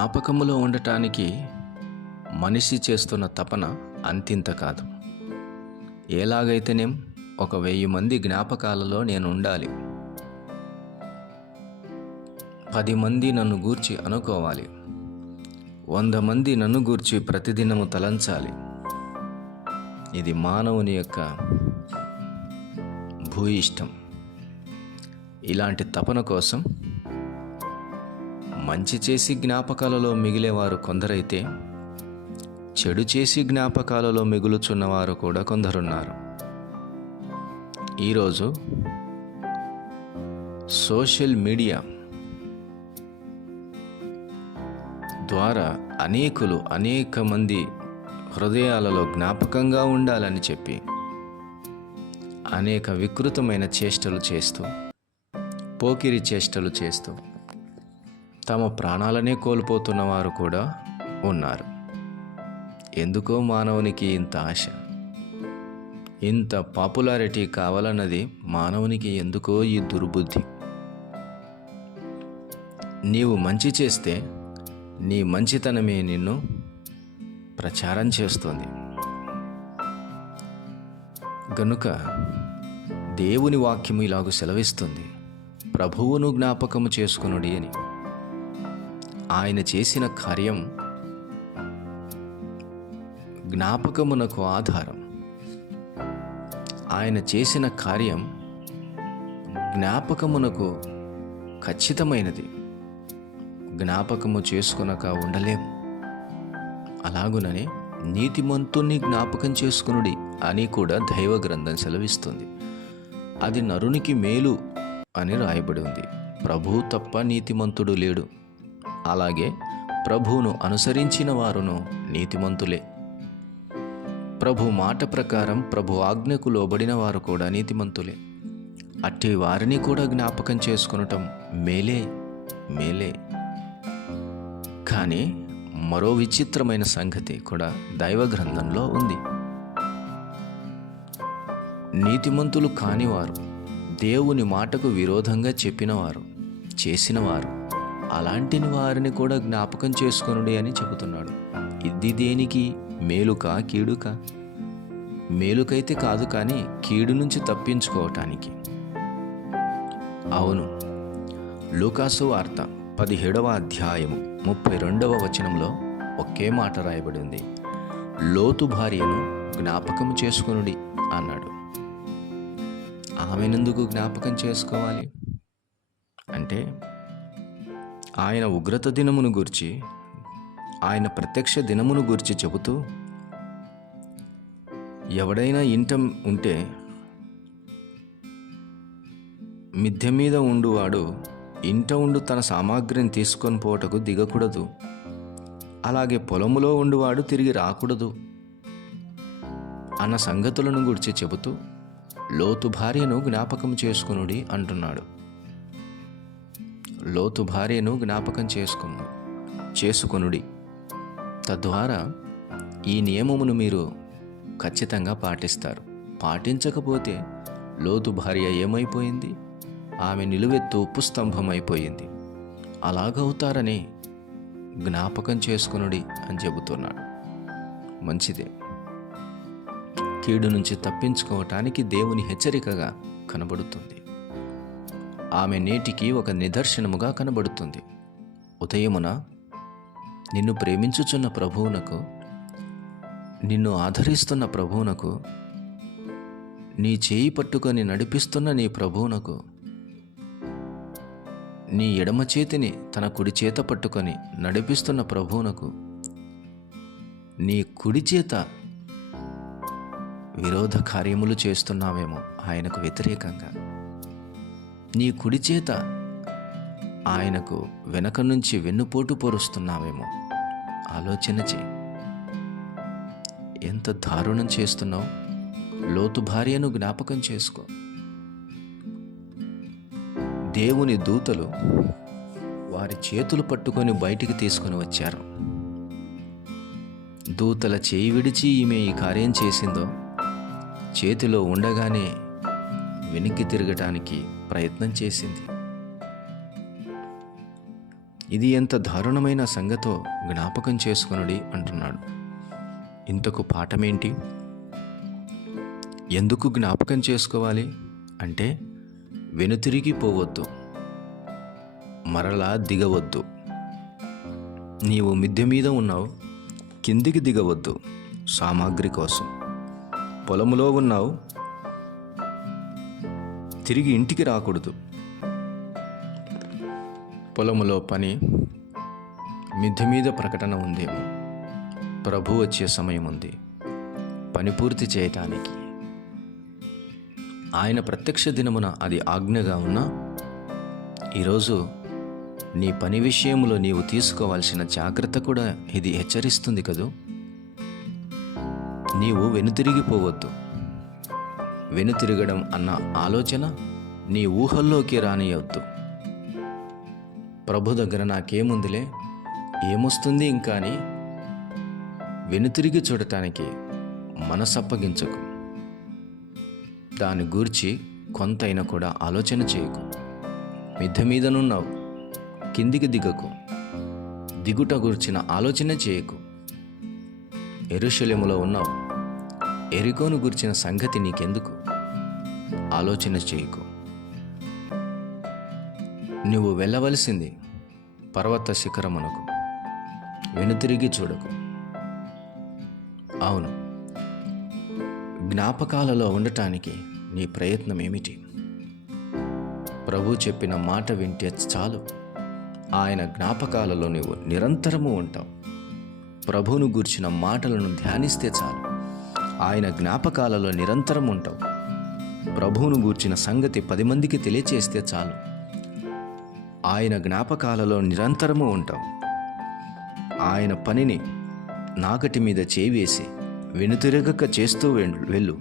జ్ఞాపకములో ఉండటానికి మనిషి చేస్తున్న తపన అంతింత కాదు. ఎలాగైతేనేం 1000 మంది జ్ఞాపకాలలో నేను ఉండాలి. 10 మంది నన్ను గూర్చి అనుకోవాలి. 100 మంది నన్ను గూర్చి ప్రతిదినము తలంచాలి. ఇది మానవుని యొక్క భూయిష్టం. ఇలాంటి తపన కోసం మంచి చేసి జ్ఞాపకాలలో మిగిలేవారు కొందరైతే, చెడు చేసి జ్ఞాపకాలలో మిగులుచున్నవారు కూడా కొందరున్నారు. ఈరోజు సోషల్ మీడియా ద్వారా అనేక మంది హృదయాలలో జ్ఞాపకంగా ఉండాలని చెప్పి అనేక వికృతమైన చేష్టలు చేస్తూ, పోకిరి చేష్టలు చేస్తూ తమ ప్రాణాలనే కోల్పోతున్న వారు కూడా ఉన్నారు. ఎందుకో మానవునికి ఇంత ఆశ, ఇంత పాపులారిటీ కావాలన్నది మానవునికి ఎందుకో ఈ దుర్బుద్ధి. నీవు మంచి చేస్తే నీ మంచితనమే నిన్ను ప్రచారం చేస్తుంది. గనుక దేవుని వాక్యము ఇలాగూ సెలవిస్తుంది, ప్రభువును జ్ఞాపకము చేసుకొనుడి అని. ఆయన చేసిన కార్యం జ్ఞాపకమునకు ఆధారం. ఆయన చేసిన కార్యం జ్ఞాపకమునకు ఖచ్చితమైనది. జ్ఞాపకము చేసుకొనక ఉండలేం. అలాగుననే నీతిమంతుణ్ణి జ్ఞాపకం చేసుకొనుడి అని కూడా దైవ గ్రంథం సెలవిస్తుంది. అది నరునికి మేలు అని రాయబడి ఉంది. ప్రభువు తప్ప నీతిమంతుడు లేడు. అలాగే ప్రభువును అనుసరించిన వారును నీతిమంతులే. ప్రభు మాట ప్రకారం, ప్రభు ఆజ్ఞకు లోబడిన వారు కూడా నీతిమంతులే. అట్టి వారిని కూడా జ్ఞాపకం చేసుకొనటం మేలే. కానీ మరో విచిత్రమైన సంగతి కూడా దైవ గ్రంథంలో ఉంది. నీతిమంతులు కానివారు, దేవుని మాటకు విరోధంగా చెప్పినవారు, చేసినవారు, అలాంటి వారిని కూడా జ్ఞాపకం చేసుకొనుడి అని చెబుతున్నాడు. ఇది దేనికి? మేలుకా కీడుకా? మేలుకైతే కాదు, కానీ కీడు నుంచి తప్పించుకోవటానికి. అవును, లూకాసు వార్త 17వ అధ్యాయము 32వ వచనంలో ఒకే మాట రాయబడి ఉంది. లోతు భార్యను జ్ఞాపకం చేసుకొనుడి అన్నాడు. ఆమెనెందుకు జ్ఞాపకం చేసుకోవాలి అంటే, ఆయన ఉగ్రత దినమును గూర్చి, ఆయన ప్రత్యక్ష దినమును గూర్చి చెబుతూ, ఎవడైనా ఇంట ఉంటే మిద్దె మీద ఉండువాడు ఇంట ఉండు తన సామాగ్రిని తీసుకొని పోటకు దిగకూడదు. అలాగే పొలములో ఉండువాడు తిరిగి రాకూడదు అన్న సంగతులను గురించి చెబుతూ లోతు భార్యను జ్ఞాపకం చేసుకొనుడి అంటున్నాడు. లోతు భార్యను జ్ఞాపకం చేసుకొనుడి. తద్వారా ఈ నియమమును మీరు ఖచ్చితంగా పాటిస్తారు. పాటించకపోతే లోతు భార్య ఏమైపోయింది? ఆమె నిలువెత్తు ఉప్పు స్తంభం అయిపోయింది. అలాగవుతారని జ్ఞాపకం చేసుకొనుడి అని చెబుతున్నాడు. మంచిదే. కీడు నుంచి తప్పించుకోవటానికి దేవుని హెచ్చరికగా కనబడుతుంది. ఆమె నేటికి ఒక నిదర్శనముగా కనబడుతుంది. ఉదయమున నిన్ను ప్రేమించుచున్న ప్రభువునకు, నిన్ను ఆదరిస్తున్న ప్రభువునకు, నీ చేయి పట్టుకొని నడిపిస్తున్న నీ ప్రభువునకు, నీ ఎడమ చేతిని తన కుడి చేత పట్టుకొని నడిపిస్తున్న ప్రభువునకు, నీ కుడి చేత విరోధ కార్యములు చేస్తున్నావేమో ఆయనకు వ్యతిరేకంగా. నీ కుడి చేత ఆయనకు వెనక నుంచి వెన్నుపోటు పొరుస్తున్నావేమో. ఆలోచన చేయి. ఎంత దారుణం చేస్తున్నావు? లోతు భార్యను జ్ఞాపకం చేసుకో. దేవుని దూతలు వారి చేతులు పట్టుకొని బయటికి తీసుకొని వచ్చారు. దూతల చేయి విడిచి ఈమె ఈ కార్యం చేసిందో, చేతిలో ఉండగానే వెనక్కి తిరగటానికి ప్రయత్నం చేసింది. ఇది ఎంత దారుణమైన సంగతో జ్ఞాపకం చేసుకొనుడి అంటున్నాడు. ఇంతకు పాఠమేంటి? ఎందుకు జ్ఞాపకం చేసుకోవాలి అంటే, వెనుతిరిగి పోవద్దు, మరలా దిగవద్దు. నీవు మిద్దె మీద ఉన్నావు, కిందికి దిగవద్దు సామాగ్రి కోసం. పొలములో ఉన్నావు, తిరిగి ఇంటికి రాకూడదు. పొలములో పని, మిద్దె మీద ప్రకటన ఉందేమో, ప్రభు వచ్చే సమయం ఉంది పని పూర్తి చేయటానికి. ఆయన ప్రత్యక్ష దినమున అది ఆజ్ఞగా ఉన్నా, ఈరోజు నీ పని విషయంలో నీవు తీసుకోవాల్సిన జాగ్రత్త కూడా ఇది హెచ్చరిస్తుంది కదూ. నీవు వెనుతిరిగిపోవద్దు. వెనుతిరగడం అన్న ఆలోచన నీ ఊహల్లోకి రానియవద్దు. ప్రభు దగ్గర నాకేముందిలే, ఏమొస్తుంది ఇంకా అని వెనుతిరిగి చూడటానికి మనసప్పగించకు. దాని గూర్చి కొంతైనా కూడా ఆలోచన చేయకు. మిద్దె మీదనున్నావు, కిందికి దిగకు. దిగుట గూర్చిన ఆలోచన చేయకు. యెరూషలేములో ఉన్నావు, యెరికోను గూర్చిన సంగతి నీకెందుకు? ఆలోచన చేయకు. నువ్వు వెళ్ళవలసింది పర్వత శిఖరమునకు, వెనుతిరిగి చూడకు. అవును, జ్ఞాపకాలలో ఉండటానికి నీ ప్రయత్నం ఏమిటి? ప్రభు చెప్పిన మాట వింటే చాలు. ఆయన జ్ఞాపకాలలో నీవు నిరంతరము ఉంటావు. ప్రభువును గూర్చిన మాటలను ధ్యానిస్తే చాలు. ఆయన జ్ఞాపకాలలో నిరంతరం ఉంటావు. ప్రభువును గూర్చిన సంగతి 10 మందికి తెలియచేస్తే చాలు. ఆయన జ్ఞాపకాలలో నిరంతరము ఉంటావు. ఆయన పనిని నాగటి మీద చేవేసి వెనుతిరగక చేస్తూ వెళ్ళు.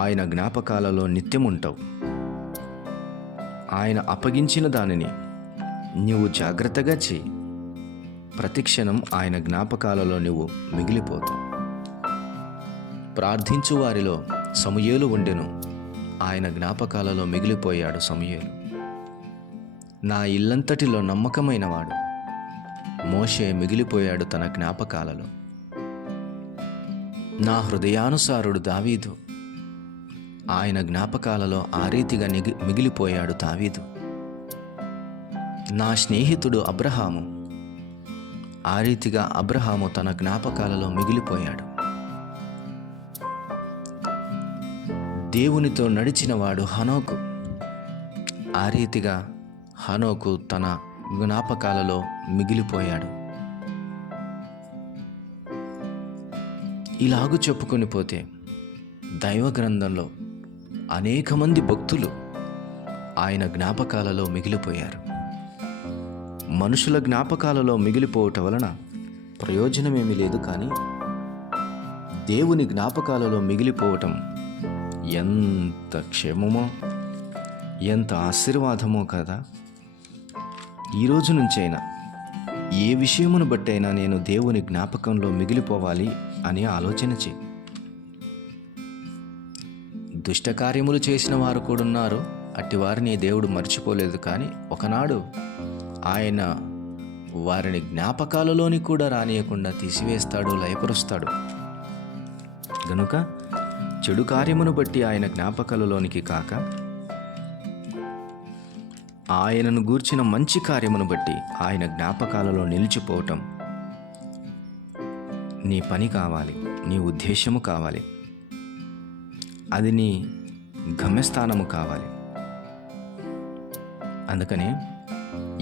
ఆయన జ్ఞాపకాలలో నిత్యముంటావు. ఆయన అప్పగించిన దానిని నీవు జాగ్రత్తగా చేయి. ప్రతిక్షణం ఆయన జ్ఞాపకాలలో నువ్వు మిగిలిపోతావు. ప్రార్థించు వారిలో సమూయేలు ఉండెను. ఆయన జ్ఞాపకాలలో మిగిలిపోయాడు సమూయేలు. నా ఇల్లంతటిలో నమ్మకమైన వాడు మోషే మిగిలిపోయాడు తన జ్ఞాపకాలలో. నా హృదయానుసారుడు దావీదు, ఆయన జ్ఞాపకాలలో ఆ రీతిగా మిగిలిపోయాడు దావీదు. నా స్నేహితుడు అబ్రహాము, ఆ రీతిగా అబ్రహాము తన జ్ఞాపకాలలో మిగిలిపోయాడు. దేవునితో నడిచినవాడు హనోకు, ఆ రీతిగా హనోకు తన జ్ఞాపకాలలో మిగిలిపోయాడు. ఇలాగూ చెప్పుకొని పోతే దైవ గ్రంథంలో అనేక మంది భక్తులు ఆయన జ్ఞాపకాలలో మిగిలిపోయారు. మనుషుల జ్ఞాపకాలలో మిగిలిపోవటం వలన ప్రయోజనమేమీ లేదు, కానీ దేవుని జ్ఞాపకాలలో మిగిలిపోవటం ఎంత క్షేమమో, ఎంత ఆశీర్వాదమో కదా. ఈరోజు నుంచైనా ఏ విషయమును బట్టైనా నేను దేవుని జ్ఞాపకంలో మిగిలిపోవాలి అని ఆలోచన చేయి. దుష్టకార్యములు చేసిన వారు కూడా ఉన్నారు, అట్టివారిని దేవుడు మర్చిపోలేదు. కానీ ఒకనాడు ఆయన వారిని జ్ఞాపకాలలోని కూడా రానియకుండా తీసివేస్తాడు, లయపరుస్తాడు. గనుక చెడు కార్యమును బట్టి ఆయన జ్ఞాపకాలలోనికి కాక, ఆయనను గూర్చిన మంచి కార్యమును బట్టి ఆయన జ్ఞాపకాలలో నిలిచిపోవటం నీ పని కావాలి, నీ ఉద్దేశము కావాలి, అది నీ గమ్యస్థానము కావాలి. అందుకనే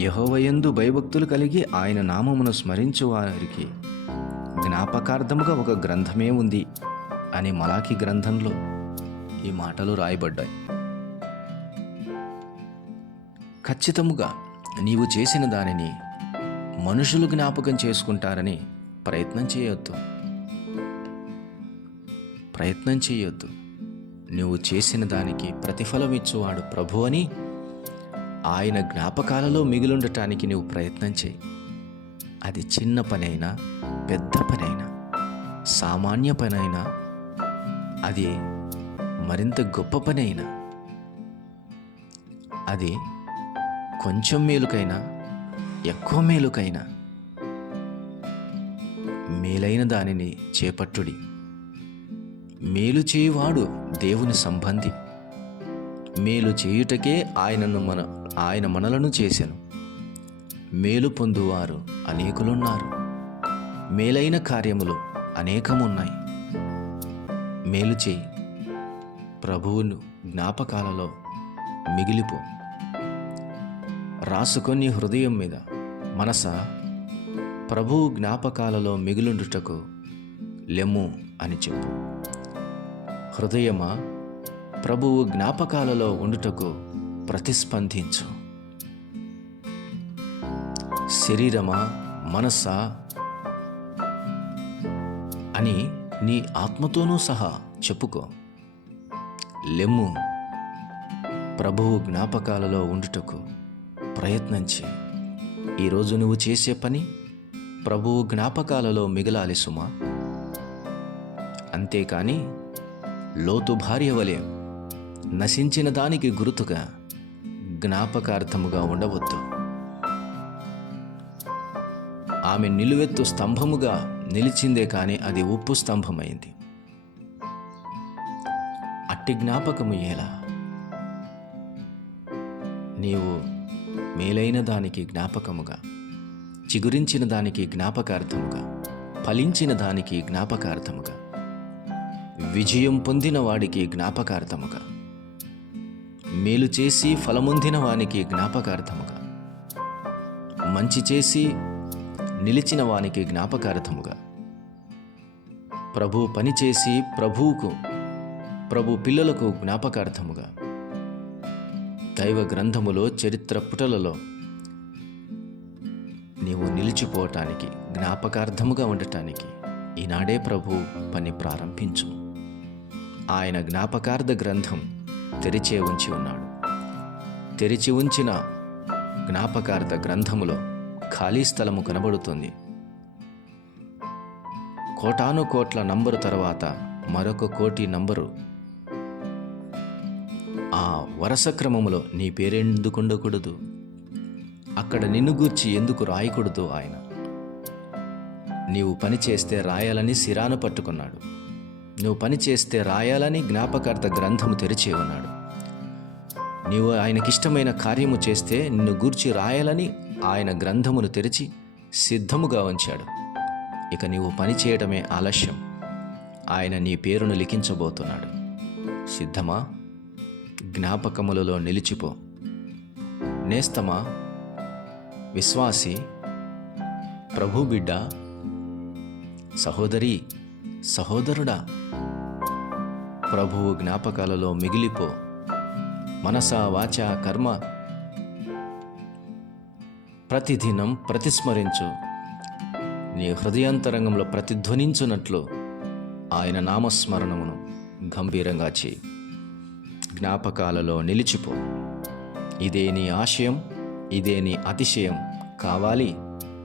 యెహోవాయందు భయభక్తులు కలిగి ఆయన నామమును స్మరించు వారికి జ్ఞాపకార్థముగా ఒక గ్రంథమే ఉంది అని మలాకి గ్రంథంలో ఈ మాటలు రాయబడ్డాయి. ఖచ్చితముగా నీవు చేసిన దానిని మనుషులు జ్ఞాపకం చేసుకుంటారని ప్రయత్నం చేయొద్దు. నువ్వు చేసిన దానికి ప్రతిఫలం ఇచ్చువాడు ప్రభు అని ఆయన జ్ఞాపకాలలో మిగిలుండటానికి నువ్వు ప్రయత్నం చేయి. అది చిన్న పనైనా, పెద్ద పనైనా, సామాన్య పనైనా, అది మరింత గొప్ప పనైనా, అది కొంచెం మేలుకైనా ఎక్కువ మేలుకైనా మేలైన దానిని చేపట్టుడి. మేలు చేయువాడు దేవుని సంబంధి. మేలు చేయుటకే ఆయన మనలను చేసెను. మేలు పొందువారు అనేకులున్నారు. మేలైన కార్యములు అనేకమున్నాయి. మేలు చేయి. ప్రభువును జ్ఞాపకాలలో మిగిలిపో. రాసుకొని హృదయం మీద, మనసా, ప్రభువు జ్ఞాపకాలలో మిగిలుండుటకు లెమ్ము అని చెప్పు. హృదయమా, ప్రభువు జ్ఞాపకాలలో ఉండుటకు ప్రతిస్పందించు. శరీరమా, మనస్సా అని నీ ఆత్మతోనూ సహా చెప్పుకో. లెమ్ము, ప్రభువు జ్ఞాపకాలలో ఉండుటకు ప్రయత్నించి. ఈరోజు నువ్వు చేసే పని ప్రభువు జ్ఞాపకాలలో మిగలాలి సుమా. అంతేకాని లోతు భార్య వలె నశించిన దానికి గుర్తుగా జ్ఞాపకార్థముగా ఉండవద్దు. ఆమె నిలువెత్తు స్తంభముగా నిలిచిందే కానీ అది ఉప్పు స్తంభమైంది. అట్టి జ్ఞాపకము ఎలా? నీవు మేలైన దానికి జ్ఞాపకముగా, చిగురించిన దానికి జ్ఞాపకార్థముగా, ఫలించిన దానికి జ్ఞాపకార్థముగా, విజయం పొందిన వాడికి జ్ఞాపకార్థముగా, మేలు చేసి ఫలముందిన వానికి జ్ఞాపకార్థముగా, మంచి చేసి నిలిచిన వానికి జ్ఞాపకార్థముగా, ప్రభు పనిచేసి ప్రభు పిల్లలకు జ్ఞాపకార్థముగా, దైవ గ్రంథములో చరిత్ర పుటలలో నీవు నిలిచిపోవటానికి, జ్ఞాపకార్థముగా ఉండటానికి ఈనాడే ప్రభు పని ప్రారంభించు. ఆయన జ్ఞాపకార్థ గ్రంథం తెరిచే ఉంచి ఉన్నాడు. తెరిచి ఉంచిన జ్ఞాపకార్థ గ్రంథములో ఖాళీ స్థలము కనబడుతుంది. కోటాను కోట్ల నంబరు తర్వాత మరొక కోటి నంబరు. ఆ వరుస క్రమములో నీ పేరెందుకు ఉండకూడదు? అక్కడ నిన్ను గూర్చి ఎందుకు రాయకూడదు? ఆయన నీవు పని చేస్తే రాయాలని సిరాను పట్టుకున్నాడు. నువ్వు పని చేస్తే రాయాలని జ్ఞాపకార్థ గ్రంథము తెరిచే ఉన్నాడు. నీవు ఆయనకిష్టమైన కార్యము చేస్తే నిన్ను గూర్చి రాయాలని ఆయన గ్రంథమును తెరిచి సిద్ధముగా ఉంచాడు. ఇక నీవు పని చేయడమే ఆలస్యం. ఆయన నీ పేరును లిఖించబోతున్నాడు. సిద్ధమా? జ్ఞాపకములలో నిలిచిపో. నేస్తమా, విశ్వాసి, ప్రభు బిడ్డ, సహోదరి, సహోదరుడా, ప్రభువు జ్ఞాపకాలలో మిగిలిపో. మనసా, వాచ, కర్మ ప్రతిదినం ప్రతిస్మరించు. నీ హృదయాంతరంగంలో ప్రతిధ్వనించున్నట్లు ఆయన నామస్మరణమును గంభీరంగా చేయి. జ్ఞాపకాలలో నిలిచిపో. ఇదే నీ ఆశయం, ఇదే నీ అతిశయం కావాలి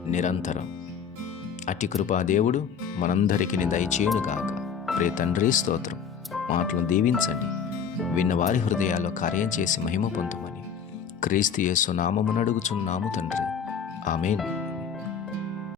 నిరంతరం. అట్టి కృపా దేవుడు మనందరికీ దయచేయునుగాక. ప్రియ తండ్రి, స్తోత్రం. మాటలను దీవించండి. విన్న వారి హృదయాల్లో కార్యం చేసి మహిమ పొందుమని క్రీస్తు యేసు నామమున అడుగుచున్నాము తండ్రి. ఆమేన్.